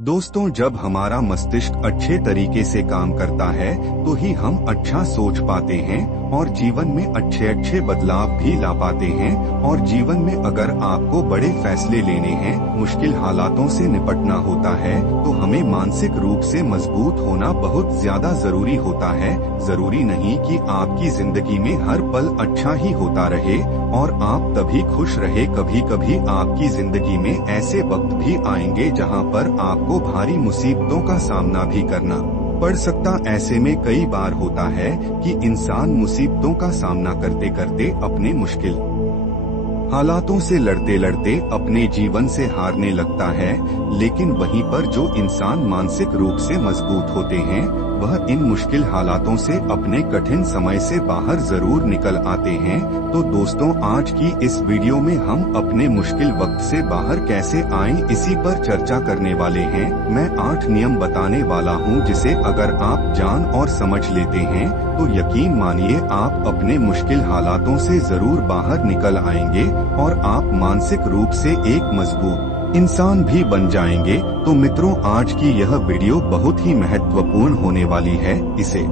दोस्तों, जब हमारा मस्तिष्क अच्छे तरीके से काम करता है तो ही हम अच्छा सोच पाते हैं और जीवन में अच्छे अच्छे बदलाव भी ला पाते हैं। और जीवन में अगर आपको बड़े फैसले लेने हैं, मुश्किल हालातों से निपटना होता है, तो हमें मानसिक रूप से मजबूत होना बहुत ज्यादा जरूरी होता है। जरूरी नहीं कि आपकी जिंदगी में हर पल अच्छा ही होता रहे और आप तभी खुश रहे। कभी कभी आपकी जिंदगी में ऐसे वक्त भी आएंगे जहां पर आपको भारी मुसीबतों का सामना भी करना पड़ सकता। ऐसे में कई बार होता है कि इंसान मुसीबतों का सामना करते करते अपने मुश्किल हालातों से लड़ते लड़ते अपने जीवन से हारने लगता है। लेकिन वहीं पर जो इंसान मानसिक रूप से मजबूत होते हैं, वह इन मुश्किल हालातों से अपने कठिन समय से बाहर जरूर निकल आते हैं। तो दोस्तों, आज की इस वीडियो में हम अपने मुश्किल वक्त से बाहर कैसे आएं, इसी पर चर्चा करने वाले हैं। मैं 8 नियम बताने वाला हूं, जिसे अगर आप जान और समझ लेते हैं तो यकीन मानिए आप अपने मुश्किल हालातों से जरूर बाहर निकल आएंगे और आप मानसिक रूप से एक मजबूत इंसान भी बन जाएंगे। तो मित्रों, आज की यह वीडियो बहुत ही महत्वपूर्ण होने वाली है, इसे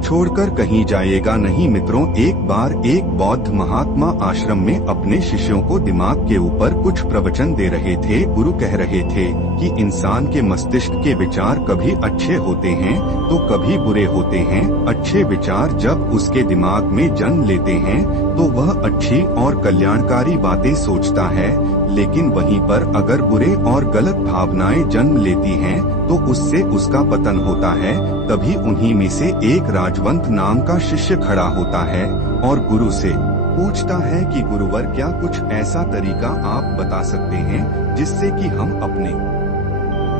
छोड़कर कहीं जाइएगा नहीं। मित्रों, एक बार एक बौद्ध महात्मा आश्रम में अपने शिष्यों को दिमाग के ऊपर कुछ प्रवचन दे रहे थे। गुरु कह रहे थे कि इंसान के मस्तिष्क के विचार कभी अच्छे होते हैं तो कभी बुरे होते हैं। अच्छे विचार जब उसके दिमाग में जन्म लेते हैं तो वह अच्छी और कल्याणकारी बातें सोचता है, लेकिन वहीं पर अगर बुरे और गलत भावनाएं जन्म लेती हैं तो उससे उसका पतन होता है। तभी उन्हीं में से एक राजवंत नाम का शिष्य खड़ा होता है और गुरु से पूछता है कि गुरुवर, क्या कुछ ऐसा तरीका आप बता सकते हैं जिससे कि हम अपने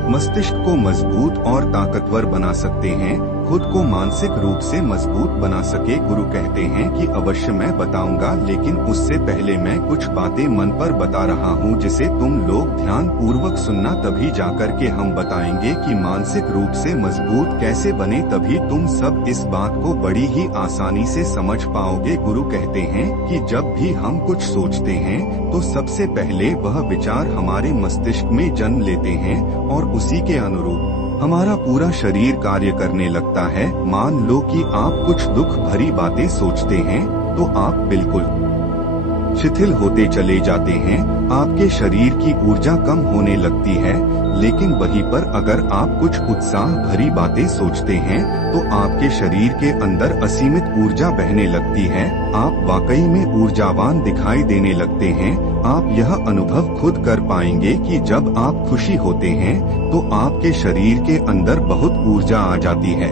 मस्तिष्क को मजबूत और ताकतवर बना सकते हैं, खुद को मानसिक रूप से मजबूत बना सके। गुरु कहते हैं कि अवश्य मैं बताऊंगा, लेकिन उससे पहले मैं कुछ बातें मन पर बता रहा हूं जिसे तुम लोग ध्यान पूर्वक सुनना, तभी जाकर के हम बताएंगे कि मानसिक रूप से मजबूत कैसे बने। तभी तुम सब इस बात को बड़ी ही आसानी से समझ पाओगे। गुरु कहते हैं कि जब भी हम कुछ सोचते हैं तो सबसे पहले वह विचार हमारे मस्तिष्क में जन्म लेते हैं और उसी के अनुरूप हमारा पूरा शरीर कार्य करने लगता है। मान लो कि आप कुछ दुख भरी बातें सोचते हैं तो आप बिल्कुल शिथिल होते चले जाते हैं, आपके शरीर की ऊर्जा कम होने लगती है। लेकिन वहीं पर अगर आप कुछ उत्साह भरी बातें सोचते हैं तो आपके शरीर के अंदर असीमित ऊर्जा बहने लगती है। आप वाकई में ऊर्जावान दिखाई देने लगते हैं। आप यह अनुभव खुद कर पाएंगे कि जब आप खुशी होते हैं तो आपके शरीर के अंदर बहुत ऊर्जा आ जाती है,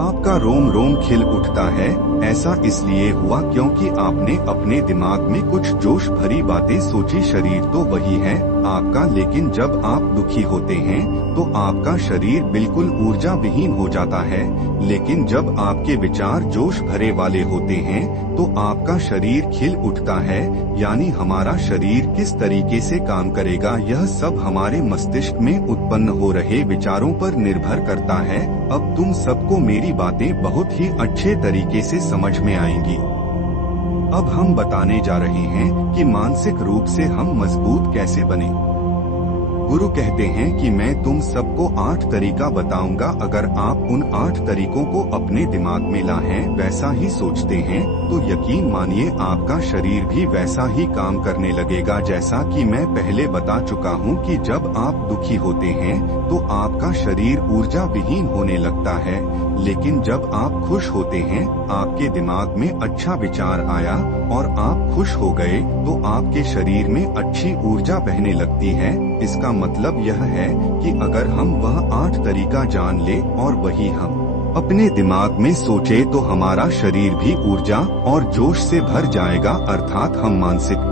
आपका रोम रोम खिल उठता है। ऐसा इसलिए हुआ क्योंकि आपने अपने दिमाग में कुछ जोश भरी बातें सोची। शरीर तो वही है आपका, लेकिन जब आप दुखी होते हैं तो आपका शरीर बिल्कुल ऊर्जा विहीन हो जाता है। लेकिन जब आपके विचार जोश भरे वाले होते हैं तो आपका शरीर खिल उठता है। यानी हमारा शरीर किस तरीके से काम करेगा, यह सब हमारे मस्तिष्क में उत्पन्न हो रहे विचारों पर निर्भर करता है। अब तुम सबको मेरी बातें बहुत ही अच्छे तरीके से समझ में आएंगी। अब हम बताने जा रहे हैं कि मानसिक रूप से हम मजबूत कैसे बने। गुरु कहते हैं कि मैं तुम सबको 8 तरीका बताऊंगा। अगर आप उन 8 तरीकों को अपने दिमाग में लाएं, वैसा ही सोचते हैं, तो यकीन मानिए आपका शरीर भी वैसा ही काम करने लगेगा। जैसा कि मैं पहले बता चुका हूं कि जब आप दुखी होते हैं तो आपका शरीर ऊर्जा विहीन होने लगता है, लेकिन जब आप खुश होते हैं, आपके दिमाग में अच्छा विचार आया और आप खुश हो गए तो आपके शरीर में अच्छी ऊर्जा बहने लगती है। इसका मतलब यह है कि अगर हम वह 8 तरीका जान ले और वही हम अपने दिमाग में सोचे तो हमारा शरीर भी ऊर्जा और जोश से भर जाएगा, अर्थात हम मानसिक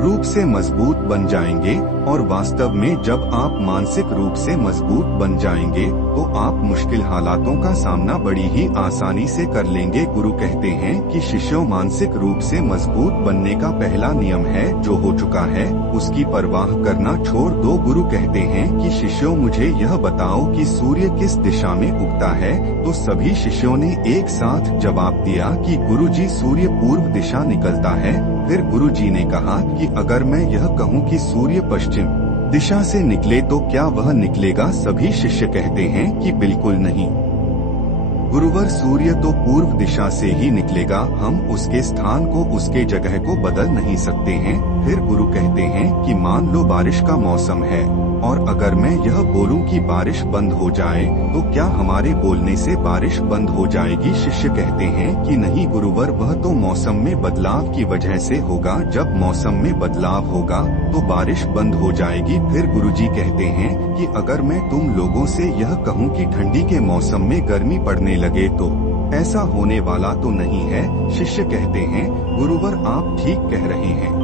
रूप से मजबूत बन जाएंगे। और वास्तव में जब आप मानसिक रूप से मजबूत बन जाएंगे तो आप मुश्किल हालातों का सामना बड़ी ही आसानी से कर लेंगे। गुरु कहते हैं कि शिष्यों, मानसिक रूप से मजबूत बनने का पहला नियम है, जो हो चुका है उसकी परवाह करना छोड़ दो। गुरु कहते हैं कि शिष्यों, मुझे यह बताओ कि सूर्य किस दिशा में उगता है। तो सभी शिष्यों ने एक साथ जवाब दिया कि गुरुजी, सूर्य पूर्व दिशा निकलता है। फिर गुरुजी ने कहा कि अगर मैं यह कहूँ कि सूर्य पश्चिम दिशा से निकले तो क्या वह निकलेगा? सभी शिष्य कहते हैं कि बिल्कुल नहीं। गुरुवर, सूर्य तो पूर्व दिशा से ही निकलेगा, हम उसके स्थान को, उसके जगह को बदल नहीं सकते हैं। फिर गुरु कहते हैं कि मान लो बारिश का मौसम है और अगर मैं यह बोलूं कि बारिश बंद हो जाए तो क्या हमारे बोलने से बारिश बंद हो जाएगी? शिष्य कहते हैं कि नहीं गुरुवर, वह तो मौसम में बदलाव की वजह से होगा। जब मौसम में बदलाव होगा तो बारिश बंद हो जाएगी। फिर गुरुजी कहते हैं कि अगर मैं तुम लोगों से यह कहूं कि ठंडी के मौसम में गर्मी पड़ने लगे तो ऐसा होने वाला तो नहीं है। शिष्य कहते हैं गुरुवर, आप ठीक कह रहे हैं,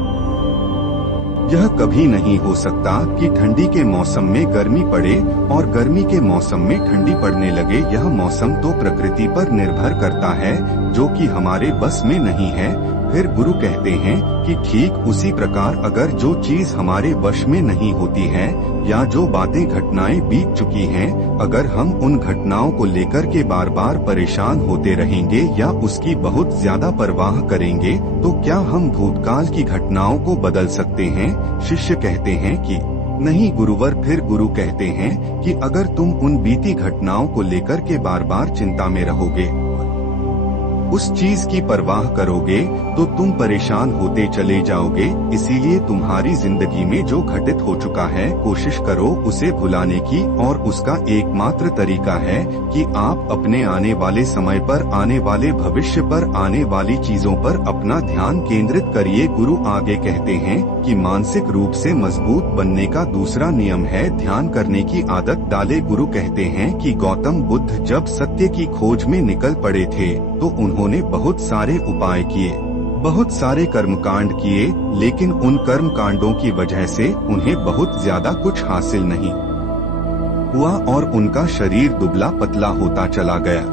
यह कभी नहीं हो सकता कि ठंडी के मौसम में गर्मी पड़े और गर्मी के मौसम में ठंडी पड़ने लगे। यह मौसम तो प्रकृति पर निर्भर करता है, जो कि हमारे बस में नहीं है। फिर गुरु कहते हैं कि ठीक उसी प्रकार अगर जो चीज हमारे वश में नहीं होती है या जो बातें घटनाएं बीत चुकी हैं, अगर हम उन घटनाओं को लेकर के बार बार परेशान होते रहेंगे या उसकी बहुत ज्यादा परवाह करेंगे तो क्या हम भूतकाल की घटनाओं को बदल सकते हैं? शिष्य कहते हैं कि नहीं गुरुवर। फिर गुरु कहते हैं कि अगर तुम उन बीती घटनाओं को लेकर के बार बार चिंता में रहोगे, उस चीज की परवाह करोगे तो तुम परेशान होते चले जाओगे। इसीलिए तुम्हारी जिंदगी में जो घटित हो चुका है, कोशिश करो उसे भुलाने की, और उसका एकमात्र तरीका है कि आप अपने आने वाले समय पर, आने वाले भविष्य पर, आने वाली चीजों पर अपना ध्यान केंद्रित करिए। गुरु आगे कहते हैं कि मानसिक रूप से मजबूत बनने का दूसरा नियम है ध्यान करने की आदत डाले। गुरु कहते हैं कि गौतम बुद्ध जब सत्य की खोज में निकल पड़े थे तो उन्होंने बहुत सारे उपाय किए, बहुत सारे कर्मकांड किए, लेकिन उन कर्मकांडों की वजह से उन्हें बहुत ज्यादा कुछ हासिल नहीं हुआ और उनका शरीर दुबला पतला होता चला गया।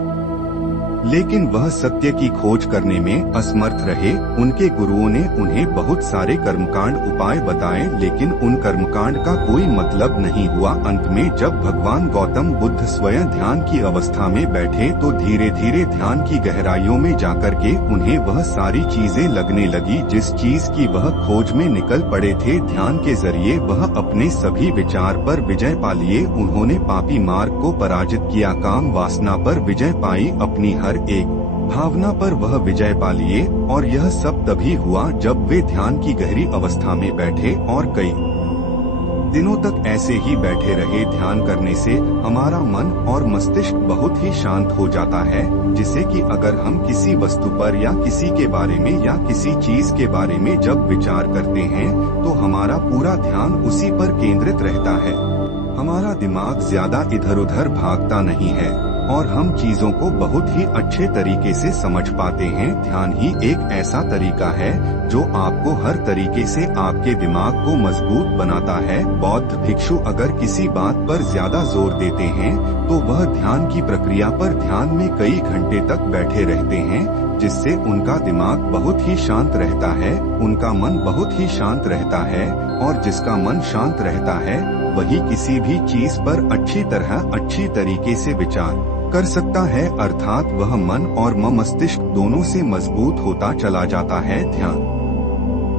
लेकिन वह सत्य की खोज करने में असमर्थ रहे। उनके गुरुओं ने उन्हें बहुत सारे कर्मकांड उपाय बताए, लेकिन उन कर्मकांड का कोई मतलब नहीं हुआ। अंत में जब भगवान गौतम बुद्ध स्वयं ध्यान की अवस्था में बैठे तो धीरे धीरे ध्यान की गहराइयों में जाकर के उन्हें वह सारी चीजें लगने लगी जिस चीज की वह खोज में निकल पड़े थे। ध्यान के जरिए वह अपने सभी विचार पर विजय पा लिए। उन्होंने पापी मार्ग को पराजित किया, काम वासना पर विजय पाई, अपनी हर एक भावना पर वह विजय पा लिए। और यह सब तभी हुआ जब वे ध्यान की गहरी अवस्था में बैठे और कई दिनों तक ऐसे ही बैठे रहे। ध्यान करने से हमारा मन और मस्तिष्क बहुत ही शांत हो जाता है, जिससे कि अगर हम किसी वस्तु पर या किसी के बारे में या किसी चीज के बारे में जब विचार करते हैं तो हमारा पूरा ध्यान उसी पर केंद्रित रहता है। हमारा दिमाग ज्यादा इधर उधर भागता नहीं है और हम चीजों को बहुत ही अच्छे तरीके से समझ पाते हैं। ध्यान ही एक ऐसा तरीका है जो आपको हर तरीके से आपके दिमाग को मजबूत बनाता है। बौद्ध भिक्षु अगर किसी बात पर ज्यादा जोर देते हैं तो वह ध्यान की प्रक्रिया पर ध्यान में कई घंटे तक बैठे रहते हैं, जिससे उनका दिमाग बहुत ही शांत रहता है, उनका मन बहुत ही शांत रहता है। और जिसका मन शांत रहता है वही किसी भी चीज पर अच्छी तरह, अच्छी तरीके से विचार कर सकता है, अर्थात वह मन और मस्तिष्क दोनों से मजबूत होता चला जाता है। ध्यान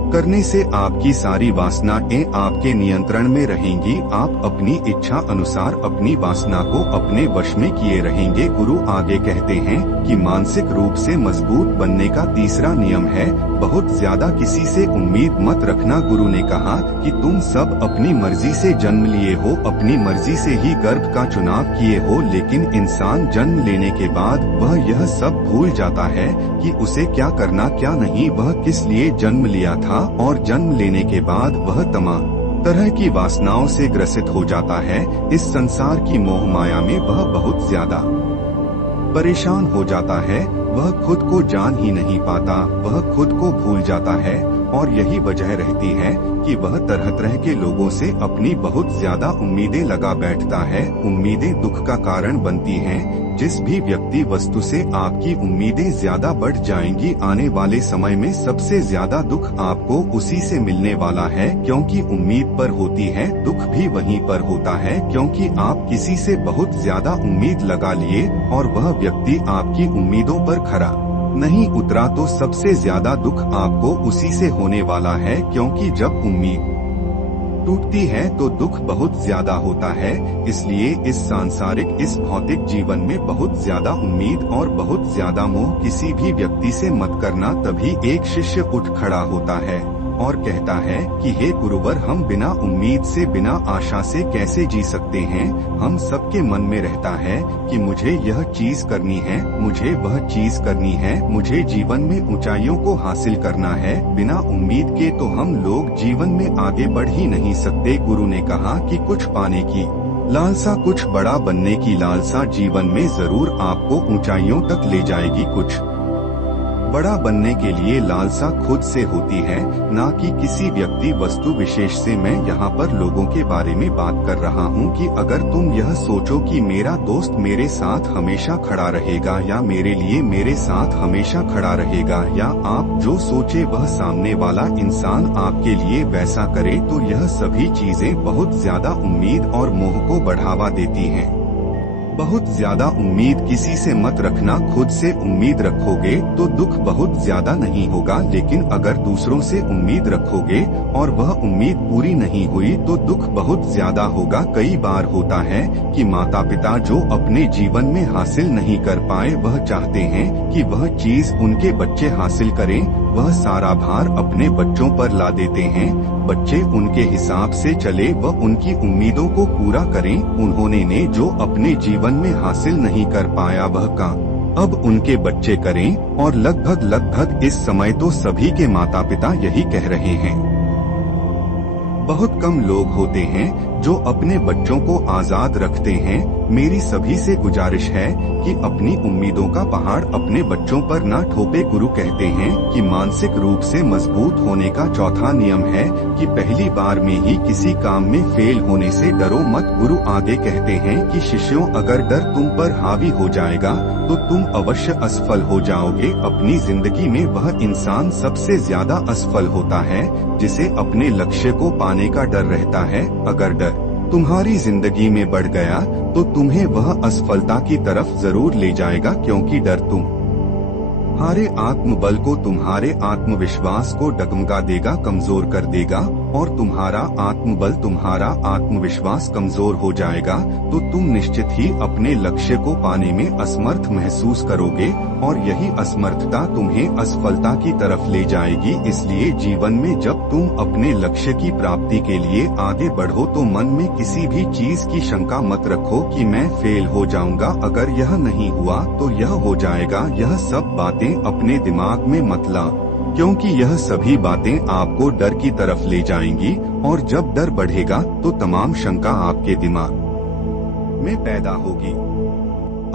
करने से आपकी सारी वासनाएं आपके नियंत्रण में रहेंगी। आप अपनी इच्छा अनुसार अपनी वासना को अपने वश में किए रहेंगे। गुरु आगे कहते हैं कि मानसिक रूप से मजबूत बनने का तीसरा नियम है बहुत ज्यादा किसी से उम्मीद मत रखना। गुरु ने कहा कि तुम सब अपनी मर्जी से जन्म लिए हो, अपनी मर्जी से ही गर्भ का चुनाव किए हो, लेकिन इंसान जन्म लेने के बाद वह यह सब भूल जाता है कि उसे क्या करना क्या नहीं, वह किस लिए जन्म लिया था, और जन्म लेने के बाद वह तमाम तरह की वासनाओं से ग्रसित हो जाता है। इस संसार की मोह माया में वह बहुत ज्यादा परेशान हो जाता है, वह खुद को जान ही नहीं पाता, वह खुद को भूल जाता है। और यही वजह रहती है कि वह तरह तरह के लोगों से अपनी बहुत ज्यादा उम्मीदें लगा बैठता है। उम्मीदें दुख का कारण बनती हैं। जिस भी व्यक्ति वस्तु से आपकी उम्मीदें ज्यादा बढ़ जाएंगी, आने वाले समय में सबसे ज्यादा दुख आपको उसी से मिलने वाला है, क्योंकि उम्मीद पर होती है, दुख भी वहीं पर होता है, क्योंकि आप किसी से बहुत ज्यादा उम्मीद लगा लिए और वह व्यक्ति आपकी उम्मीदों पर खरा नहीं उतरा तो सबसे ज्यादा दुख आपको उसी से होने वाला है। क्योंकि जब उम्मीद टूटती है तो दुख बहुत ज्यादा होता है। इसलिए इस सांसारिक, इस भौतिक जीवन में बहुत ज्यादा उम्मीद और बहुत ज्यादा मोह किसी भी व्यक्ति से मत करना। तभी एक शिष्य उठ खड़ा होता है और कहता है कि हे गुरुवर, हम बिना उम्मीद से, बिना आशा से कैसे जी सकते हैं। हम सबके मन में रहता है कि मुझे यह चीज करनी है, मुझे वह चीज करनी है, मुझे जीवन में ऊंचाइयों को हासिल करना है। बिना उम्मीद के तो हम लोग जीवन में आगे बढ़ ही नहीं सकते। गुरु ने कहा कि कुछ पाने की लालसा, कुछ बड़ा बनने की लालसा जीवन में जरूर आपको ऊंचाइयों तक ले जाएगी। कुछ बड़ा बनने के लिए लालसा खुद से होती है, ना कि किसी व्यक्ति वस्तु विशेष से। मैं यहाँ पर लोगों के बारे में बात कर रहा हूँ कि अगर तुम यह सोचो कि मेरा दोस्त मेरे साथ हमेशा खड़ा रहेगा या मेरे लिए मेरे साथ हमेशा खड़ा रहेगा, या आप जो सोचे वह सामने वाला इंसान आपके लिए वैसा करे, तो यह सभी चीजें बहुत ज्यादा उम्मीद और मोह को बढ़ावा देती हैं। बहुत ज्यादा उम्मीद किसी से मत रखना। खुद से उम्मीद रखोगे तो दुख बहुत ज्यादा नहीं होगा, लेकिन अगर दूसरों से उम्मीद रखोगे और वह उम्मीद पूरी नहीं हुई तो दुख बहुत ज्यादा होगा। कई बार होता है कि माता पिता जो अपने जीवन में हासिल नहीं कर पाए, वह चाहते हैं कि वह चीज उनके बच्चे हासिल करें। वह सारा भार अपने बच्चों पर ला देते हैं। बच्चे उनके हिसाब से चले, वह उनकी उम्मीदों को पूरा करें। उन्होंने ने जो अपने जीवन में हासिल नहीं कर पाया वह काम अब उनके बच्चे करें। और लगभग इस समय तो सभी के माता पिता यही कह रहे हैं। बहुत कम लोग होते हैं जो अपने बच्चों को आजाद रखते हैं। मेरी सभी से गुजारिश है कि अपनी उम्मीदों का पहाड़ अपने बच्चों पर ना ठोपे। गुरु कहते हैं कि मानसिक रूप से मजबूत होने का चौथा नियम है कि पहली बार में ही किसी काम में फेल होने से डरो मत। गुरु आगे कहते हैं कि शिष्यों, अगर डर तुम पर हावी हो जाएगा तो तुम अवश्य असफल हो जाओगे। अपनी जिंदगी में वह इंसान सबसे ज्यादा असफल होता है जिसे अपने लक्ष्य को पाने का डर रहता है। अगर डर तुम्हारी जिंदगी में बढ़ गया तो तुम्हें वह असफलता की तरफ जरूर ले जाएगा, क्योंकि डर तुम्हारे आत्मबल को, तुम्हारे आत्मविश्वास को डगमगा देगा, कमजोर कर देगा। और तुम्हारा आत्मबल, तुम्हारा आत्मविश्वास कमजोर हो जाएगा तो तुम निश्चित ही अपने लक्ष्य को पाने में असमर्थ महसूस करोगे, और यही असमर्थता तुम्हें असफलता की तरफ ले जाएगी। इसलिए जीवन में जब तुम अपने लक्ष्य की प्राप्ति के लिए आगे बढ़ो तो मन में किसी भी चीज की शंका मत रखो कि मैं फेल हो जाऊंगा, अगर यह नहीं हुआ तो यह हो जाएगा। यह सब बातें अपने दिमाग में मत ला, क्योंकि यह सभी बातें आपको डर की तरफ ले जाएंगी, और जब डर बढ़ेगा तो तमाम शंका आपके दिमाग में पैदा होगी।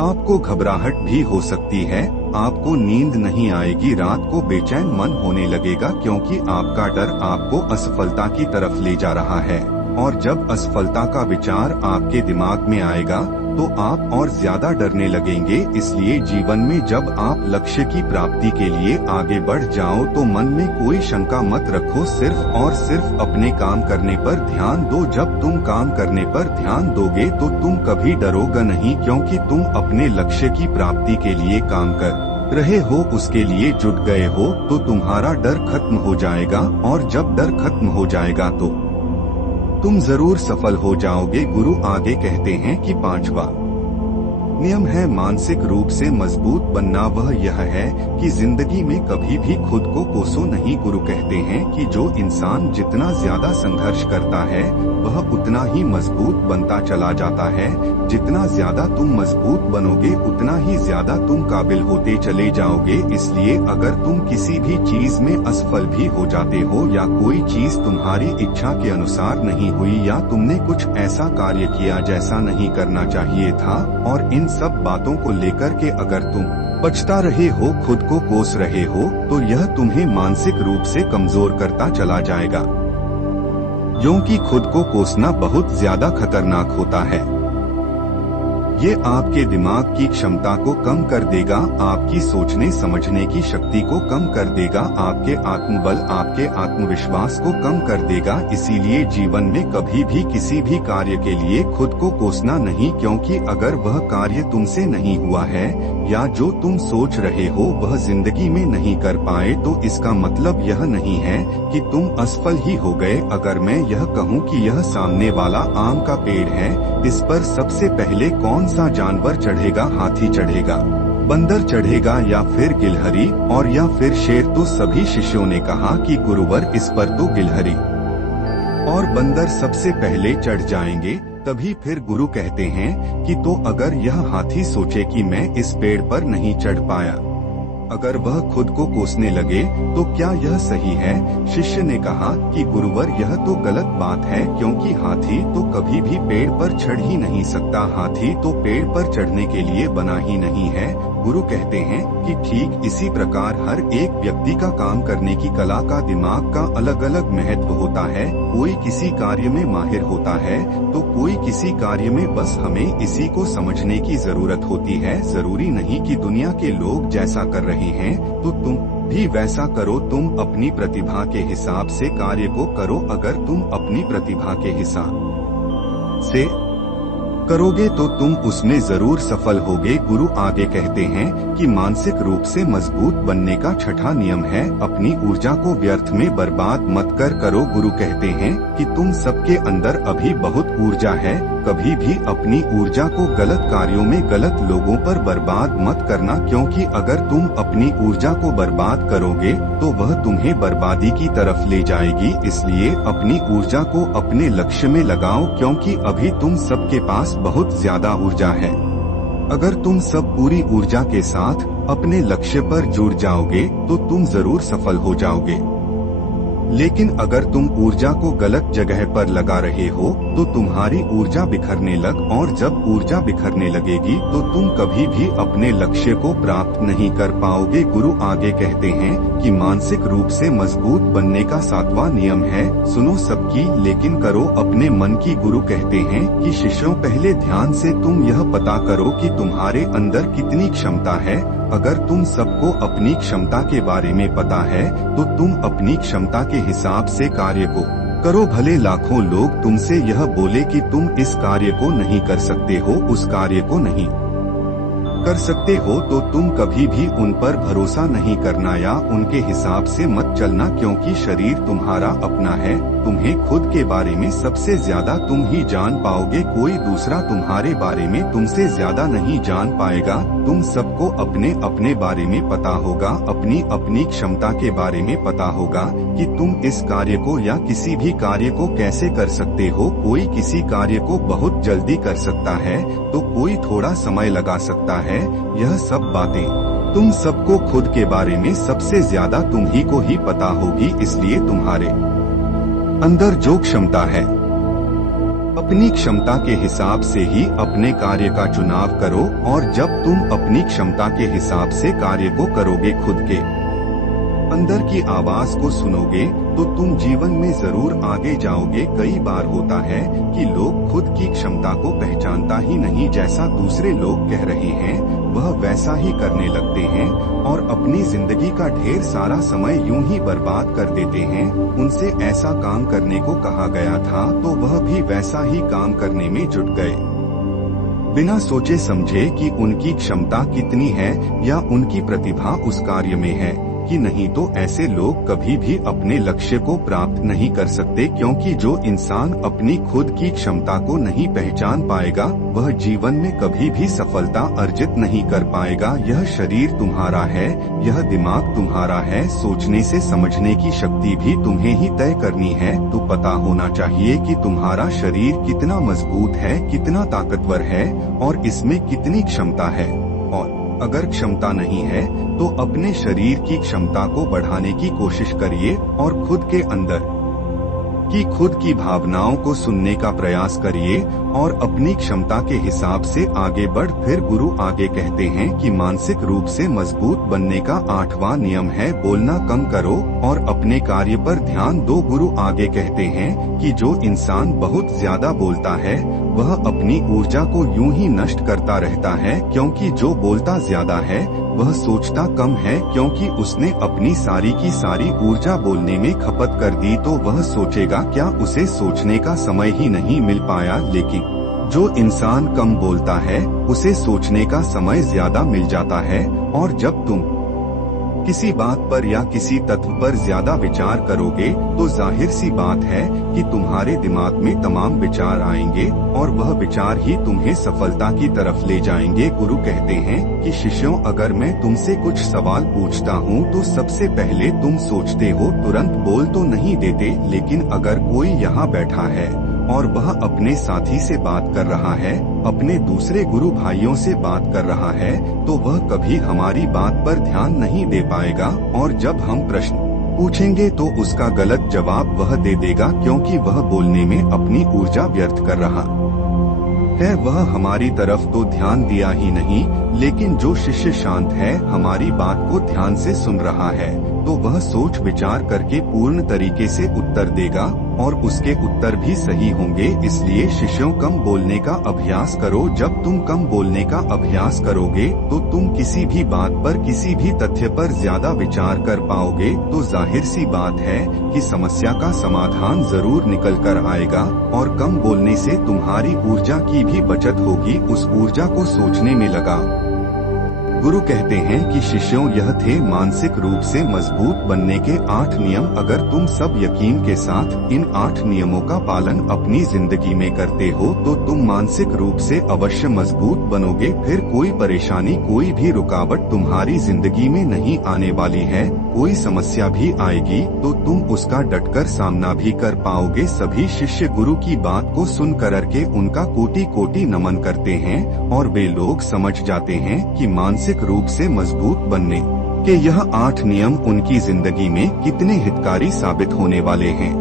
आपको घबराहट भी हो सकती है, आपको नींद नहीं आएगी, रात को बेचैन मन होने लगेगा, क्योंकि आपका डर आपको असफलता की तरफ ले जा रहा है। और जब असफलता का विचार आपके दिमाग में आएगा तो आप और ज्यादा डरने लगेंगे। इसलिए जीवन में जब आप लक्ष्य की प्राप्ति के लिए आगे बढ़ जाओ तो मन में कोई शंका मत रखो, सिर्फ और सिर्फ अपने काम करने पर ध्यान दो। जब तुम काम करने पर ध्यान दोगे तो तुम कभी डरोगे नहीं, क्योंकि तुम अपने लक्ष्य की प्राप्ति के लिए काम कर रहे हो, उसके लिए जुट गए हो, तो तुम्हारा डर खत्म हो जाएगा। और जब डर खत्म हो जाएगा तो तुम जरूर सफल हो जाओगे। गुरु आगे कहते हैं कि पांचवा नियम है मानसिक रूप से मजबूत बनना। वह यह है कि जिंदगी में कभी भी खुद को कोसो नहीं। गुरु कहते हैं कि जो इंसान जितना ज्यादा संघर्ष करता है वह उतना ही मजबूत बनता चला जाता है। जितना ज्यादा तुम मजबूत बनोगे उतना ही ज्यादा तुम काबिल होते चले जाओगे। इसलिए अगर तुम किसी भी चीज में असफल भी हो जाते हो, या कोई चीज तुम्हारी इच्छा के अनुसार नहीं हुई, या तुमने कुछ ऐसा कार्य किया जैसा नहीं करना चाहिए था, और इन सब बातों को लेकर के अगर तुम पछता रहे हो, खुद को कोस रहे हो, तो यह तुम्हें मानसिक रूप से कमजोर करता चला जाएगा, क्योंकि खुद को कोसना बहुत ज्यादा खतरनाक होता है। ये आपके दिमाग की क्षमता को कम कर देगा, आपकी सोचने समझने की शक्ति को कम कर देगा, आपके आत्मबल, आपके आत्मविश्वास को कम कर देगा। इसीलिए जीवन में कभी भी किसी भी कार्य के लिए खुद को कोसना नहीं, क्योंकि अगर वह कार्य तुमसे नहीं हुआ है या जो तुम सोच रहे हो वह जिंदगी में नहीं कर पाए, तो इसका मतलब यह नहीं है कि तुम असफल ही हो गए। अगर मैं यह कहूँ कि यह सामने वाला आम का पेड़ है, इस पर सबसे पहले कौन सा जानवर चढ़ेगा? हाथी चढ़ेगा, बंदर चढ़ेगा या फिर गिलहरी और या फिर शेर? तो सभी शिष्यों ने कहा कि गुरुवर इस पर तो गिलहरी और बंदर सबसे पहले चढ़ जाएंगे। तभी फिर गुरु कहते हैं कि तो अगर यह हाथी सोचे कि मैं इस पेड़ पर नहीं चढ़ पाया, अगर वह खुद को कोसने लगे तो क्या यह सही है? शिष्य ने कहा कि गुरुवर यह तो गलत बात है, क्योंकि हाथी तो कभी भी पेड़ पर चढ़ ही नहीं सकता, हाथी तो पेड़ पर चढ़ने के लिए बना ही नहीं है। गुरु कहते हैं कि ठीक इसी प्रकार हर एक व्यक्ति का काम करने की कला का, दिमाग का अलग अलग महत्व होता है। कोई किसी कार्य में माहिर होता है तो कोई किसी कार्य में, बस हमें इसी को समझने की जरूरत होती है। जरूरी नहीं कि दुनिया के लोग जैसा कर रहे हैं तो तुम भी वैसा करो। तुम अपनी प्रतिभा के हिसाब से कार्य को करो। अगर तुम अपनी प्रतिभा के हिसाब से करोगे तो तुम उसमें जरूर सफल होगे। गुरु आगे कहते हैं कि मानसिक रूप से मजबूत बनने का छठा नियम है, अपनी ऊर्जा को व्यर्थ में बर्बाद मत करो। गुरु कहते हैं कि तुम सबके अंदर अभी बहुत ऊर्जा है, कभी भी अपनी ऊर्जा को गलत कार्यों में, गलत लोगों पर बर्बाद मत करना, क्योंकि अगर तुम अपनी ऊर्जा को बर्बाद करोगे तो वह तुम्हें बर्बादी की तरफ ले जाएगी। इसलिए अपनी ऊर्जा को अपने लक्ष्य में लगाओ, क्योंकि अभी तुम सबके पास बहुत ज्यादा ऊर्जा है। अगर तुम सब पूरी ऊर्जा के साथ अपने लक्ष्य पर जुड़ जाओगे तो तुम जरूर सफल हो जाओगे। लेकिन अगर तुम ऊर्जा को गलत जगह पर लगा रहे हो तो तुम्हारी ऊर्जा बिखरने लग, और जब ऊर्जा बिखरने लगेगी तो तुम कभी भी अपने लक्ष्य को प्राप्त नहीं कर पाओगे। गुरु आगे कहते हैं कि मानसिक रूप से मजबूत बनने का सातवां नियम है, सुनो सबकी लेकिन करो अपने मन की। गुरु कहते हैं कि शिष्यों पहले ध्यान से तुम यह पता करो कि तुम्हारे अंदर कितनी क्षमता है। अगर तुम सबको अपनी क्षमता के बारे में पता है तो तुम अपनी क्षमता के हिसाब से कार्य को करो। भले लाखों लोग तुमसे यह बोले कि तुम इस कार्य को नहीं कर सकते हो, उस कार्य को नहीं कर सकते हो, तो तुम कभी भी उन पर भरोसा नहीं करना या उनके हिसाब से मत चलना, क्योंकि शरीर तुम्हारा अपना है। तुम्हें खुद के बारे में सबसे ज्यादा तुम ही जान पाओगे, कोई दूसरा तुम्हारे बारे में तुमसे ज्यादा नहीं जान पाएगा। तुम सबको अपने अपने बारे में पता होगा, अपनी अपनी क्षमता के बारे में पता होगा कि तुम इस कार्य को या किसी भी कार्य को कैसे कर सकते हो। कोई किसी कार्य को बहुत जल्दी कर सकता है तो कोई थोड़ा समय लगा सकता है। यह सब बातें तुम सबको खुद के बारे में सबसे ज्यादा तुम ही को ही पता होगी। इसलिए तुम्हारे अंदर जो क्षमता है, अपनी क्षमता के हिसाब से ही अपने कार्य का चुनाव करो, और जब तुम अपनी क्षमता के हिसाब से कार्य को करोगे, खुद के अंदर की आवाज को सुनोगे, तो तुम जीवन में जरूर आगे जाओगे। कई बार होता है कि लोग खुद की क्षमता को पहचानता ही नहीं, जैसा दूसरे लोग कह रहे हैं वह वैसा ही करने लगते हैं और अपनी जिंदगी का ढेर सारा समय यूं ही बर्बाद कर देते हैं। उनसे ऐसा काम करने को कहा गया था तो वह भी वैसा ही काम करने में जुट गए, बिना सोचे समझे कि उनकी क्षमता कितनी है या उनकी प्रतिभा उस कार्य में है कि नहीं। तो ऐसे लोग कभी भी अपने लक्ष्य को प्राप्त नहीं कर सकते, क्योंकि जो इंसान अपनी खुद की क्षमता को नहीं पहचान पाएगा वह जीवन में कभी भी सफलता अर्जित नहीं कर पाएगा। यह शरीर तुम्हारा है, यह दिमाग तुम्हारा है, सोचने से समझने की शक्ति भी तुम्हें ही तय करनी है। तो पता होना चाहिए कि तुम्हारा शरीर कितना मजबूत है, कितना ताकतवर है और इसमें कितनी क्षमता है। और अगर क्षमता नहीं है तो अपने शरीर की क्षमता को बढ़ाने की कोशिश करिए और खुद के अंदर कि खुद की भावनाओं को सुनने का प्रयास करिए और अपनी क्षमता के हिसाब से आगे बढ़। फिर गुरु आगे कहते हैं कि मानसिक रूप से मजबूत बनने का 8वां नियम है बोलना कम करो और अपने कार्य पर ध्यान दो। गुरु आगे कहते हैं कि जो इंसान बहुत ज्यादा बोलता है वह अपनी ऊर्जा को यूं ही नष्ट करता रहता है, क्योंकि जो बोलता ज्यादा है वह सोचता कम है, क्योंकि उसने अपनी सारी की सारी ऊर्जा बोलने में खपत कर दी तो वह सोचेगा क्या, उसे सोचने का समय ही नहीं मिल पाया। लेकिन जो इंसान कम बोलता है उसे सोचने का समय ज्यादा मिल जाता है। और जब तुम किसी बात पर या किसी तत्व पर ज्यादा विचार करोगे तो जाहिर सी बात है कि तुम्हारे दिमाग में तमाम विचार आएंगे और वह विचार ही तुम्हें सफलता की तरफ ले जाएंगे। गुरु कहते हैं कि शिष्यों, अगर मैं तुमसे कुछ सवाल पूछता हूँ तो सबसे पहले तुम सोचते हो, तुरंत बोल तो नहीं देते। लेकिन अगर कोई यहाँ बैठा है और वह अपने साथी से बात कर रहा है, अपने दूसरे गुरु भाइयों से बात कर रहा है, तो वह कभी हमारी बात पर ध्यान नहीं दे पाएगा और जब हम प्रश्न पूछेंगे तो उसका गलत जवाब वह दे देगा, क्योंकि वह बोलने में अपनी ऊर्जा व्यर्थ कर रहा है। वह हमारी तरफ तो ध्यान दिया ही नहीं, लेकिन जो शिष्य शांत है, हमारी बात को ध्यान से सुन रहा है, तो वह सोच विचार करके पूर्ण तरीके से उत्तर देगा और उसके उत्तर भी सही होंगे। इसलिए शिष्यों, कम बोलने का अभ्यास करो। जब तुम कम बोलने का अभ्यास करोगे तो तुम किसी भी बात पर, किसी भी तथ्य पर ज्यादा विचार कर पाओगे, तो जाहिर सी बात है कि समस्या का समाधान जरूर निकल कर आएगा। और कम बोलने से तुम्हारी ऊर्जा की भी बचत होगी, उस ऊर्जा को सोचने में लगाओ। गुरु कहते हैं कि शिष्यों, यह थे मानसिक रूप से मजबूत बनने के 8 नियम। अगर तुम सब यकीन के साथ इन 8 नियमों का पालन अपनी जिंदगी में करते हो तो तुम मानसिक रूप से अवश्य मजबूत बनोगे। फिर कोई परेशानी, कोई भी रुकावट तुम्हारी जिंदगी में नहीं आने वाली है। कोई समस्या भी आएगी तो तुम उसका डटकर सामना भी कर पाओगे। सभी शिष्य गुरु की बात को सुन करके उनका कोटि कोटि नमन करते हैं और वे लोग समझ जाते हैं कि मानसिक रूप से मजबूत बनने के यह 8 नियम उनकी जिंदगी में कितने हितकारी साबित होने वाले हैं।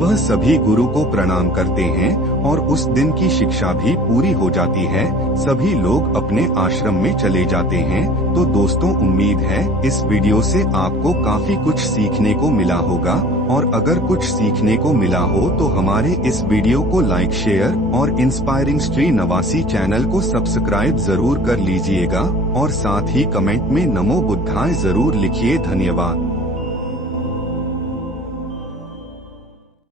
वह सभी गुरु को प्रणाम करते हैं और उस दिन की शिक्षा भी पूरी हो जाती है। सभी लोग अपने आश्रम में चले जाते हैं। तो दोस्तों, उम्मीद है इस वीडियो से आपको काफी कुछ सीखने को मिला होगा, और अगर कुछ सीखने को मिला हो तो हमारे इस वीडियो को लाइक, शेयर और इंस्पायरिंग श्री नवासी चैनल को सब्सक्राइब जरूर कर लीजिएगा और साथ ही कमेंट में नमो बुद्धाय जरूर लिखिए। धन्यवाद।